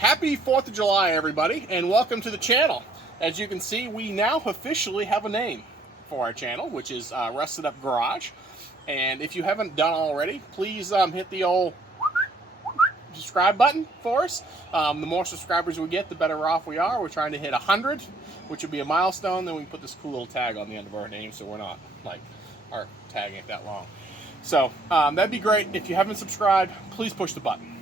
Happy 4th of July, everybody, and welcome to the channel. As you can see, we now officially have a name for our channel, which is Rusted Up Garage. And if you haven't done already, please hit the old subscribe button for us. The more subscribers we get, the better off we are. We're trying to hit 100, which would be a milestone. Then we can put this cool little tag on the end of our name, so we're not like our tag ain't that long. So that'd be great. If you haven't subscribed, please push the button.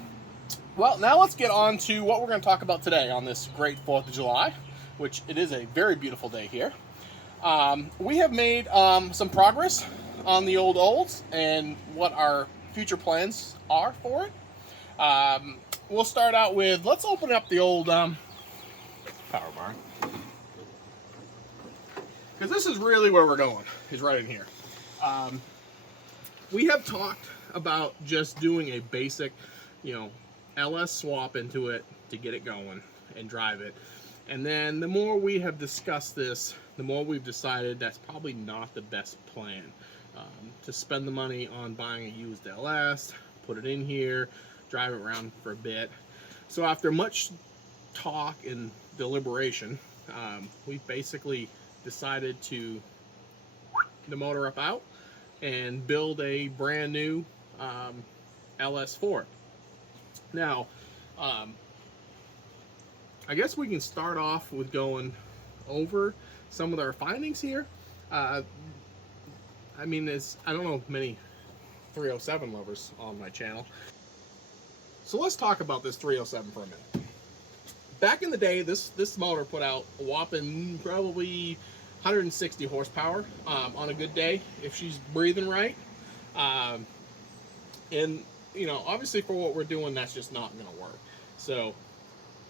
Well, now let's get on to what we're going to talk about today on this great 4th of July, which it is a very beautiful day here. We have made some progress on the old olds and what our future plans are for it. We'll start out with, let's open up the old Powerbar. Because this is really where we're going, is right in here. We have talked about just doing a basic, LS swap into it to get it going and drive it. And then the more we have discussed this, the more we've decided that's probably not the best plan. To spend the money on buying a used LS, put it in here, drive it around for a bit. So after much talk and deliberation, we basically decided to the motor up out and build a brand new LS for it. Now, I guess we can start off with going over some of our findings here. I don't know many 307 lovers on my channel. So let's talk about this 307 for a minute. Back in the day, this motor put out a whopping probably 160 horsepower on a good day if she's breathing right. And obviously for what we're doing, that's just not going to work. So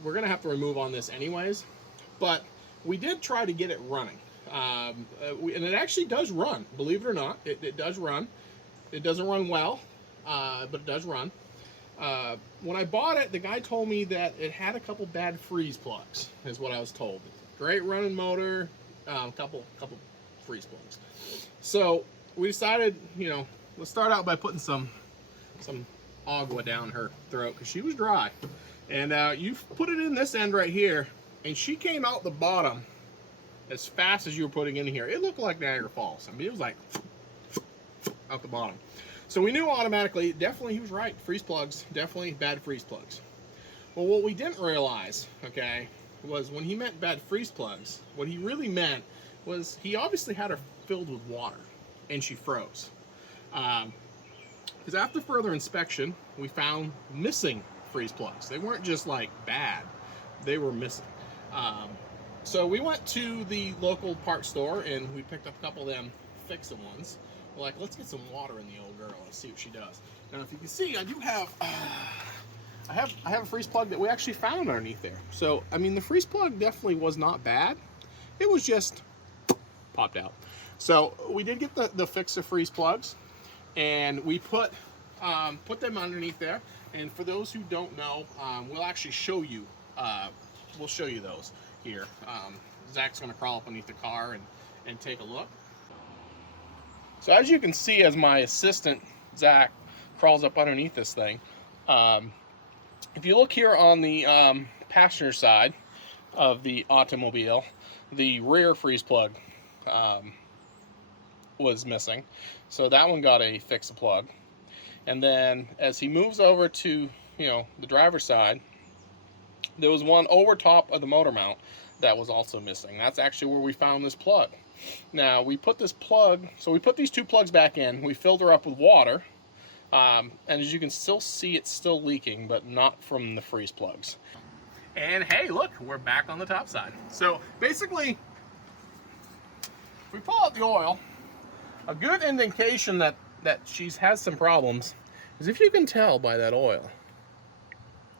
we're going to have to remove on this anyways. But we did try to get it running. And it actually does run, believe it or not. It does run. It doesn't run well, but it does run. When I bought it, the guy told me that it had a couple bad freeze plugs, is what I was told. Great running motor, couple freeze plugs. So we decided, let's start out by putting some agua down her throat because she was dry. And you put it in this end right here, and she came out the bottom as fast as you were putting in here. It looked like Niagara Falls. I mean, it was like out the bottom. So we knew automatically, definitely he was right. Freeze plugs, definitely bad freeze plugs. Well, what we didn't realize, okay, was when he meant bad freeze plugs, what he really meant was he obviously had her filled with water, and she froze. Because after further inspection, we found missing freeze plugs. They weren't just like bad, they were missing. So we went to the local parts store and we picked up a couple of them fixing ones. We're like, let's get some water in the old girl and see what she does. Now, if you can see, I do have, I have a freeze plug that we actually found underneath there. So, I mean, the freeze plug definitely was not bad. It was just popped out. So we did get the fix of freeze plugs, and we put them underneath there. And for those who don't know, we'll actually show you. We'll show you those here. Zach's going to crawl up underneath the car and take a look. So as you can see, as my assistant Zach crawls up underneath this thing, if you look here on the passenger side of the automobile, the rear freeze plug was missing. So that one got a fix a plug. And then as he moves over to, the driver's side, there was one over top of the motor mount that was also missing. That's actually where we found this plug. Now we put this plug, so we put these two plugs back in, we filled her up with water, and as you can still see, it's still leaking, but not from the freeze plugs. And hey, look, we're back on the top side. So basically, if we pull out the oil, a good indication that she's has some problems is if you can tell by that oil,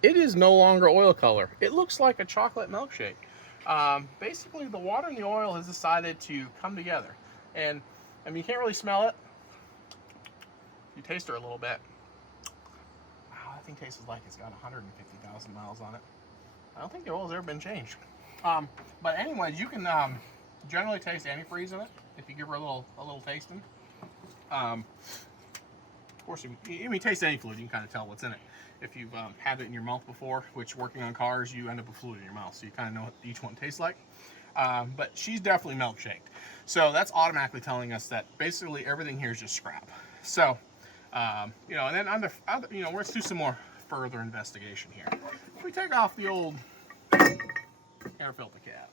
it is no longer oil color. It looks like a chocolate milkshake. Basically, the water and the oil has decided to come together. And, I mean, you can't really smell it. You taste her a little bit. Wow, that thing tastes like it's got 150,000 miles on it. I don't think the oil's ever been changed. But anyways, you can generally taste antifreeze in it if you give her a little tasting. Of course, when you taste any fluid, you can kind of tell what's in it. if you've had it in your mouth before, which working on cars, you end up with fluid in your mouth, so you kind of know what each one tastes like. But she's definitely milkshaked. So that's automatically telling us that basically everything here is just scrap. So, you know, and then you know, let's do some more further investigation here. If we take off the old air filter cap,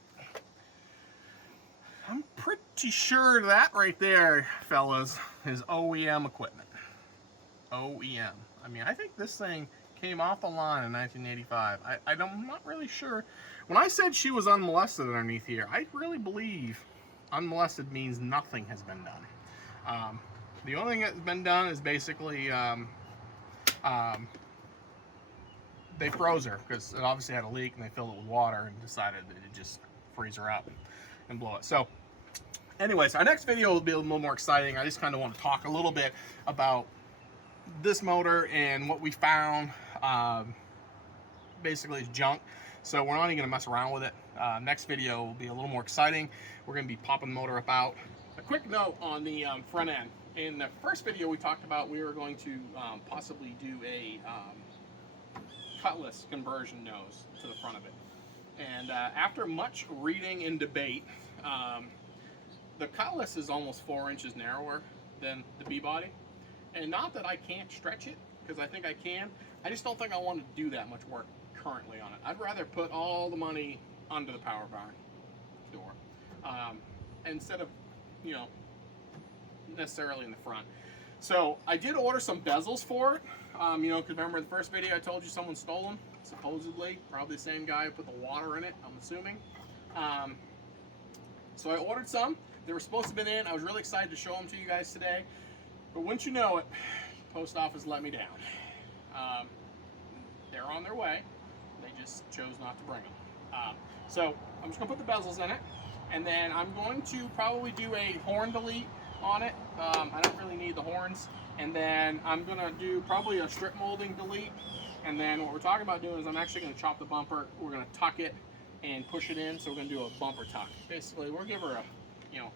I'm pretty sure that right there, fellas, is OEM equipment. OEM. I mean, I think this thing came off the line in 1985. I'm not really sure. When I said she was unmolested underneath here, I really believe unmolested means nothing has been done. The only thing that's been done is basically they froze her because it obviously had a leak, and they filled it with water and decided that it just freeze her up and blow it. So anyways, our next video will be a little more exciting. I just kind of want to talk a little bit about this motor and what we found. Basically it's junk, so we're not even going to mess around with it. Next video will be a little more exciting. We're going to be popping the motor up out. A quick note on the front end. In the first video we talked about we were going to possibly do a cutlass conversion nose to the front of it. And after much reading and debate, the cutlass is almost 4 inches narrower than the B-body. And not that I can't stretch it, because I think I can. I just don't think I want to do that much work currently on it. I'd rather put all the money under the Powerbar door instead of, you know, necessarily in the front. So I did order some bezels for it. You know, because remember in the first video I told you someone stole them, supposedly. Probably the same guy who put the water in it, I'm assuming. So I ordered some. They were supposed to have been in. I was really excited to show them to you guys today. But wouldn't you know it, post office let me down. They're on their way. They just chose not to bring them. So I'm just going to put the bezels in it. And then I'm going to probably do a horn delete on it. I don't really need the horns. And then I'm going to do probably a strip molding delete. And then what we're talking about doing is I'm actually going to chop the bumper. We're going to tuck it and push it in. So we're going to do a bumper tuck. Basically, we'll give her a, you know,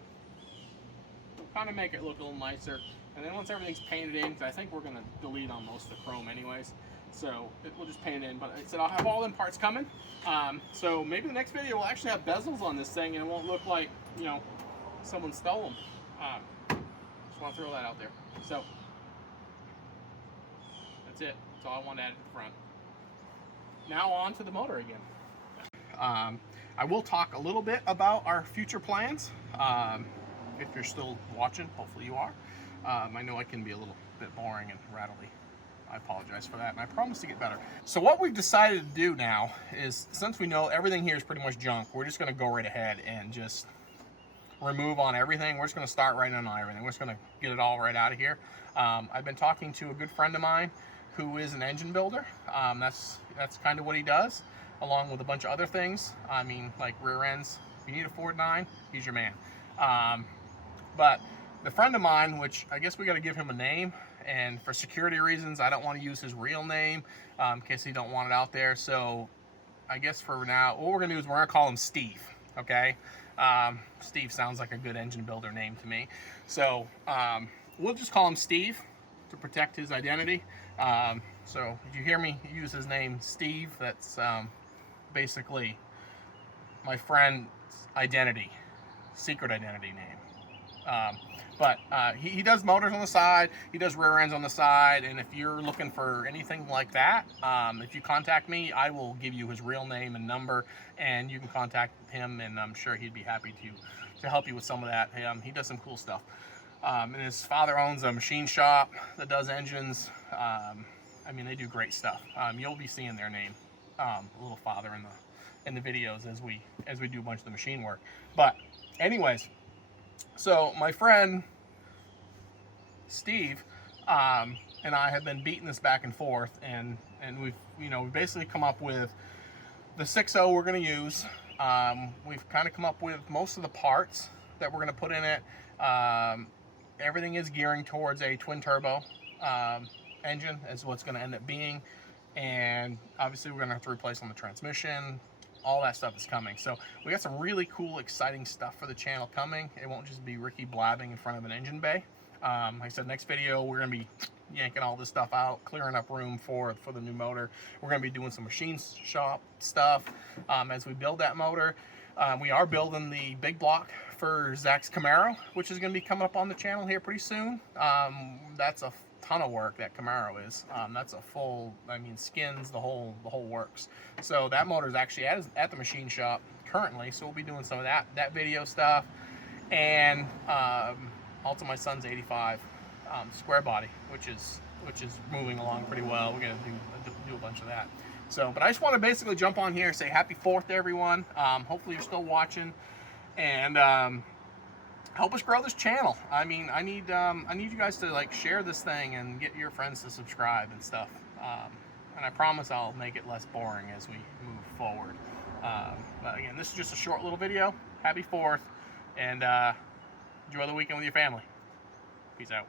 we'll kind of make it look a little nicer. And then once everything's painted in, because I think we're going to delete on most of the chrome anyways, so we'll just paint it in. But I said I'll have all them parts coming. So maybe the next video will actually have bezels on this thing, and it won't look like, you know, someone stole them. Just want to throw that out there. So that's it. That's all I want to add to the front. Now on to the motor again. I will talk a little bit about our future plans. If you're still watching, hopefully you are. I know I can be a little bit boring and rattly. I apologize for that, and I promise to get better. So what we've decided to do now is, since we know everything here is pretty much junk, we're just going to go right ahead and just remove on everything. We're just going to start right on everything. We're just going to get it all right out of here. I've been talking to a good friend of mine who is an engine builder. That's kind of what he does, along with a bunch of other things. I mean, like rear ends. If you need a Ford 9, he's your man. But the friend of mine, which I guess we got to give him a name, and for security reasons, I don't want to use his real name in case he don't want it out there. So I guess for now, what we're going to do is we're going to call him Steve, okay? Steve sounds like a good engine builder name to me. So we'll just call him Steve to protect his identity. So if you hear me use his name, Steve, that's basically my friend's identity, secret identity name. But he does motors on the side, he does rear ends on the side, and if you're looking for anything like that, if you contact me, I will give you his real name and number, and you can contact him, and I'm sure he'd be happy to help you with some of that. He does some cool stuff. And his father owns a machine shop that does engines. I mean, they do great stuff. You'll be seeing their name, a little farther in the videos as we do a bunch of the machine work. But anyways, so my friend Steve and I have been beating this back and forth, and we've basically come up with the 6.0 we're going to use. We've kind of come up with most of the parts that we're going to put in it. Everything is gearing towards a twin turbo engine is what's going to end up being, and obviously we're going to have to replace on the transmission. All that stuff is coming. So we got some really cool, exciting stuff for the channel coming. It won't just be Ricky blabbing in front of an engine bay. Like I said, next video we're gonna be yanking all this stuff out, clearing up room for the new motor. We're gonna be doing some machine shop stuff as we build that motor. We are building the big block for Zach's Camaro, which is going to be coming up on the channel here pretty soon. That's a ton of work, that Camaro is. That's a full, I mean, skins, the whole works. So that motor is actually at the machine shop currently, so we'll be doing some of that video stuff. And also my son's 85 square body, which is moving along pretty well. We're going to do a bunch of that. So, but I just want to basically jump on here and say happy 4th to everyone. Hopefully you're still watching, and help us grow this channel. I mean, I need you guys to like share this thing and get your friends to subscribe and stuff. And I promise I'll make it less boring as we move forward. But again, this is just a short little video. Happy 4th, and enjoy the weekend with your family. Peace out.